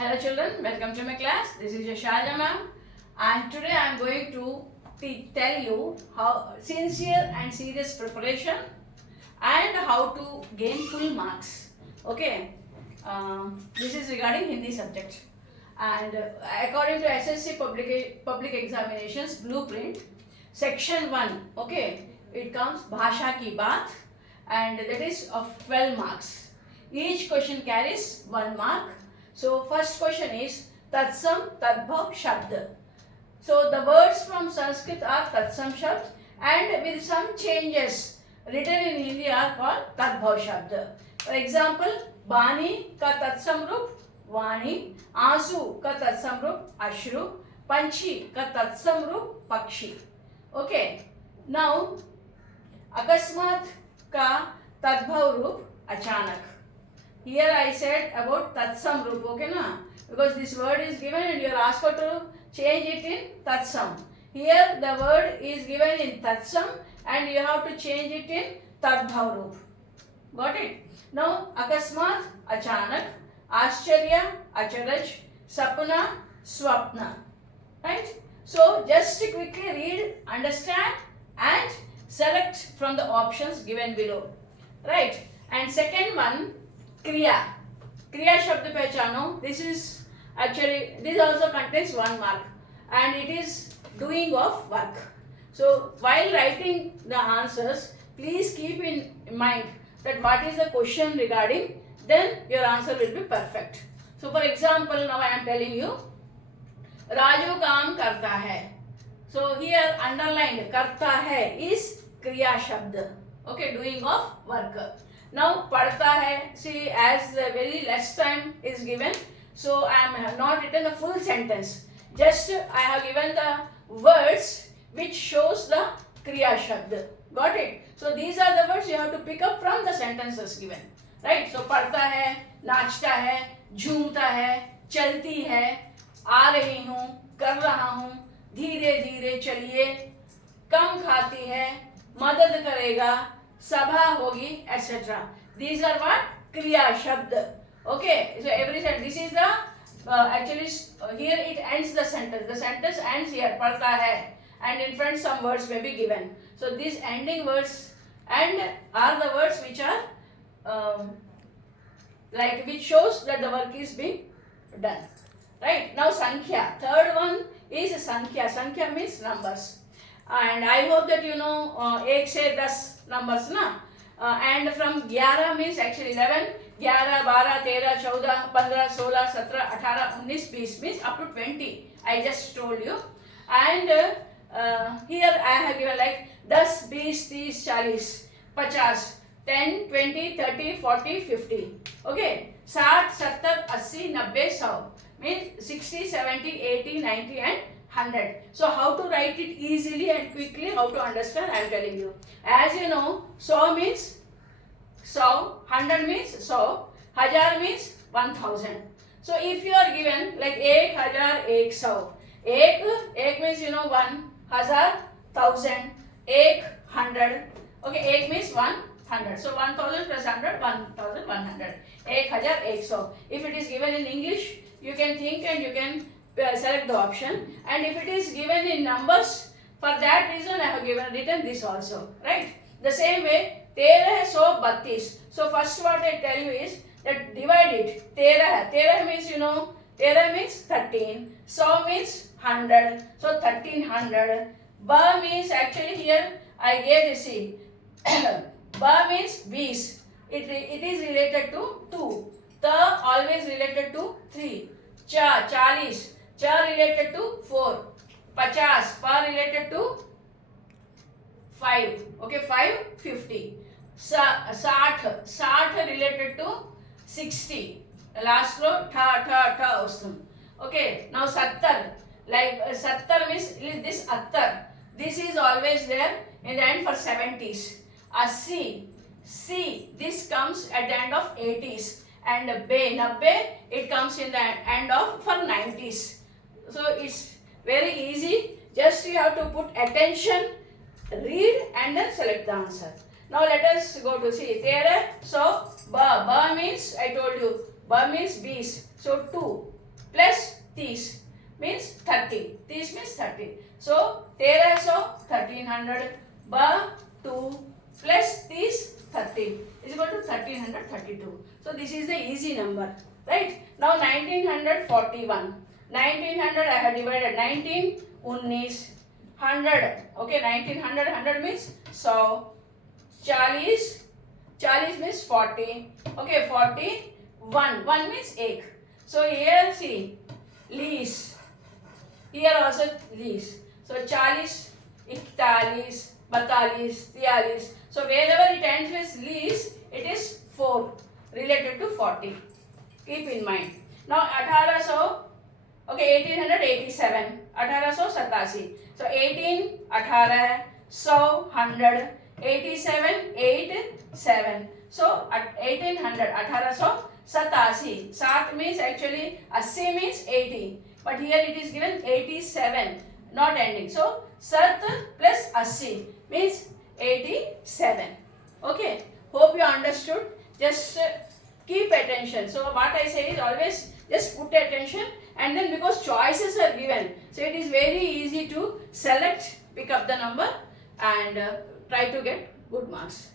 Hello children, welcome to my class. This is Yashaja ma'am, and today I am going to tell you how sincere and serious preparation and how to gain full marks. Okay, this is regarding Hindi subject, and according to SSC public examinations blueprint, section 1, okay, it comes Bhasha ki baat, and that is of 12 marks. Each question carries 1 mark. So first question is Tatsam Tadbhav Shabd. So the words from Sanskrit are Tatsam Shabd and with some changes written in Hindi are called Tadbhav Shabd. For example, Bani ka Tatsam Rup Vani, Asu ka Tatsam Rup Ashru, Panchi ka Tatsam Rup Pakshi. Okay. Now Akasmat ka Tadbhav Rup Achanak. Here I said about Tatsam Rup, okay na? Because this word is given and you are asked to change it in Tatsam. Here the word is given in Tatsam and you have to change it in Tadbhav Rup. Got it? Now Akasmat, Achanak, Ascharya, Acharaj, Sapna, Swapna. Right? So just quickly read, understand and select from the options given below. Right? And second one, Kriya. Kriya Shabd Pehchano. This also contains 1 mark and it is doing of work. So while writing the answers, please keep in mind that what is the question regarding, then your answer will be perfect. So for example, now I am telling you, Raju kaam karta hai. So here underlined karta hai is Kriya Shabd. Okay, doing of work. Now padhta hai, see as very less time is given, so I am not written the full sentence. Just I have given the words which shows the Kriya Shabd. Got it? So these are the words you have to pick up from the sentences given. Right? So padhta hai, नाचता है, झूमता है, चलती है, आ रही हूँ, कर रहा हूँ, धीरे धीरे चलिए, कम खाती है, मदद करेगा, sabha hogi, etc. These are what? Kriya Shabd. Okay, so every sentence, this is the here it ends the sentence. The sentence ends here, padhta hai, and in front some words may be given. So these ending words and are the words which are which shows that the work is being done. Right? Now Sankhya. Third one is Sankhya. Sankhya means numbers. And I hope that you know 1 से 10 numbers na. And from 11 means actually 11, 11, 12, 13, 14, 15, 16, 17, 18, 19, 20 means up to 20. I just told you. And here I have given like 10, 20, 30, 40, 50, 10, 20, 30, 40, 50. Okay. 60, 70, 80, 90, 100 means 60, 70, 80, 90 and 100. So how to write it easily and quickly, how to understand, I am telling you. As you know, 100 means 100, 100 means 100, 1000 means 1000. So if you are given like 1000, 100, 1 means you know 1, 1000, 1000, 100. Okay, 1 means 100. So 1000 plus 100, 1100. 1000, 100. If it is given in English, you can think and you can select the option, and if it is given in numbers, for that reason I have written this also, right? The same way 1332. So first what I tell you is that divide it. 13 means you know 13 means 13, 100 means 100, so 1300. Ba means actually here I gave this see. Ba means 20. It is related to 2. Ta always related to 3. Cha 40. Cha related to 4. 50. Pa related to 5. Okay, 5, 50. 60 related to 60. Last row, tha. Okay, now 70. Like 70 means this attar. This is always there in the end for 70s. 80. C, this comes at the end of 80s. And 90, it comes in the end of for 90s. So it's very easy. Just you have to put attention, read and then select the answer. Now let us go to see. So ba means I told you, ba means 20. So 2. 30 means 30. 30 means 30. So 1300 by 2 plus 30 is equal to 1332. So this is the easy number, right? Now 1941. 1900 I have divided 19, 19, 100. Okay, 1900, 100 means 100. 40, 40 means 40. Okay, 41. 1 means 1. So here see, lease. Here also lease. So 40, 41, 42, 43. So wherever it ends with lease, it is 4 related to 40. Keep in mind. Now 1800, okay, 1887, 1887. So 18, 18, 100, 100, 87, 8, 7. So at 1800, 1887. 7 means actually 80 means 80. But here it is given 87, not ending. So 7 plus 80 means 87. Okay. Hope you understood. Just keep attention. So what I say is always just put attention, and then because choices are given, so it is very easy to select, pick up the number and try to get good marks.